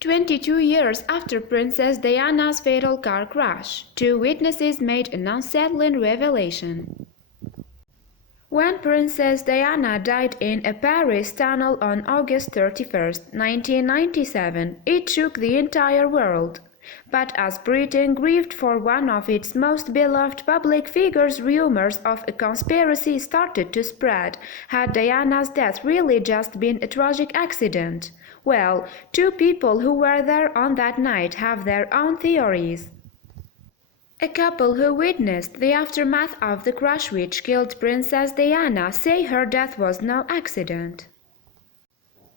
22 years after Princess Diana's fatal car crash, two witnesses made an unsettling revelation. When Princess Diana died in a Paris tunnel on August 31, 1997, it shook the entire world. But as Britain grieved for one of its most beloved public figures, rumors of a conspiracy started to spread. Had Diana's death really just been a tragic accident? Well, two people who were there on that night have their own theories. A couple who witnessed the aftermath of the crash which killed Princess Diana say her death was no accident.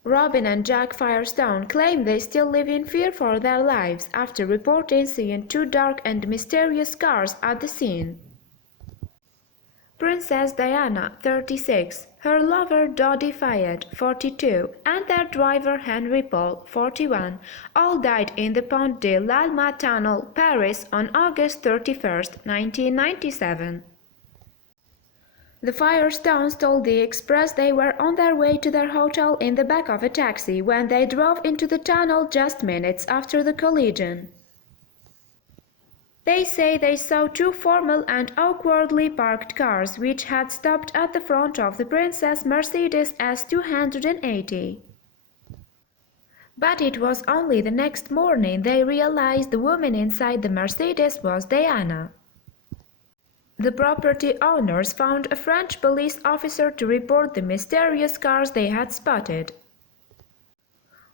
Robin and Jack Firestone claim they still live in fear for their lives after reporting seeing two dark and mysterious cars at the scene. Princess Diana, 36, her lover Dodi Fayed, 42, and their driver Henry Paul, 41, all died in the Pont de l'Alma Tunnel, Paris on August 31, 1997. The Firestones told the Express they were on their way to their hotel in the back of a taxi when they drove into the tunnel just minutes after the collision. They say they saw two formal and awkwardly parked cars which had stopped at the front of the Princess Mercedes S280. But it was only the next morning they realized the woman inside the Mercedes was Diana. The property owners found a French police officer to report the mysterious cars they had spotted.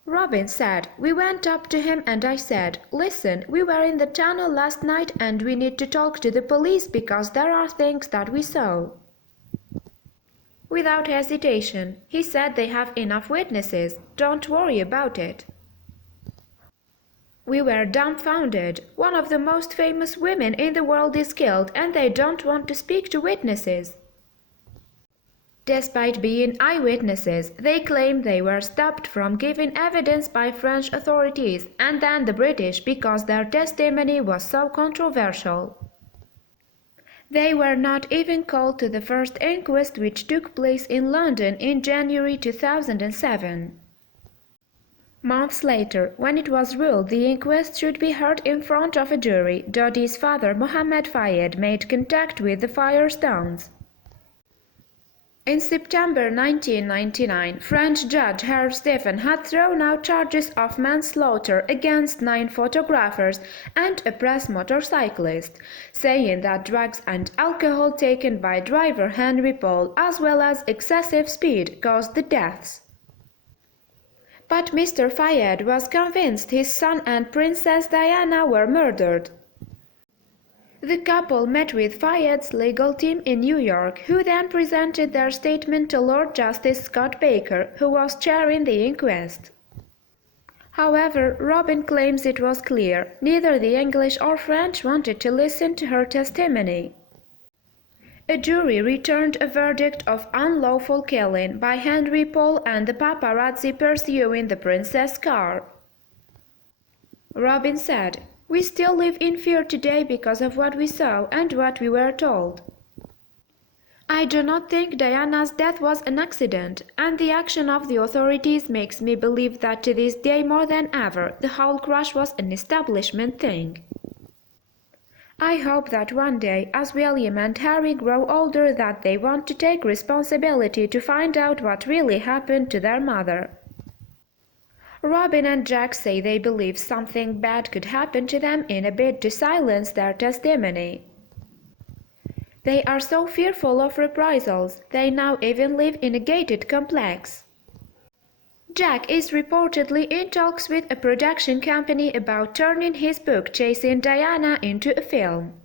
Robin said, "We went up to him and I said, 'Listen, we were in the tunnel last night and we need to talk to the police because there are things that we saw.'" Without hesitation, he said they have enough witnesses, don't worry about it. "We were dumbfounded. One of the most famous women in the world is killed and they don't want to speak to witnesses." Despite being eyewitnesses, they claim they were stopped from giving evidence by French authorities and then the British because their testimony was so controversial. They were not even called to the first inquest which took place in London in January 2007. Months later, when it was ruled the inquest should be heard in front of a jury, Dodi's father Mohammed Fayed made contact with the Firestones. In September 1999, French judge Herve Stephan had thrown out charges of manslaughter against 9 photographers and a press motorcyclist, saying that drugs and alcohol taken by driver Henry Paul as well as excessive speed caused the deaths. But Mr. Fayed was convinced his son and Princess Diana were murdered. The couple met with Fayed's legal team in New York, who then presented their statement to Lord Justice Scott Baker, who was chairing the inquest. However, Robin claims it was clear neither the English or French wanted to listen to her testimony. A jury returned a verdict of unlawful killing by Henry Paul and the paparazzi pursuing the princess car. Robin said, "We still live in fear today because of what we saw and what we were told. I do not think Diana's death was an accident, and the action of the authorities makes me believe that to this day more than ever the whole crash was an establishment thing. I hope that one day, as William and Harry grow older, that they want to take responsibility to find out what really happened to their mother." Robin and Jack say they believe something bad could happen to them in a bid to silence their testimony. They are so fearful of reprisals, they now even live in a gated complex. Jack is reportedly in talks with a production company about turning his book Chasing Diana into a film.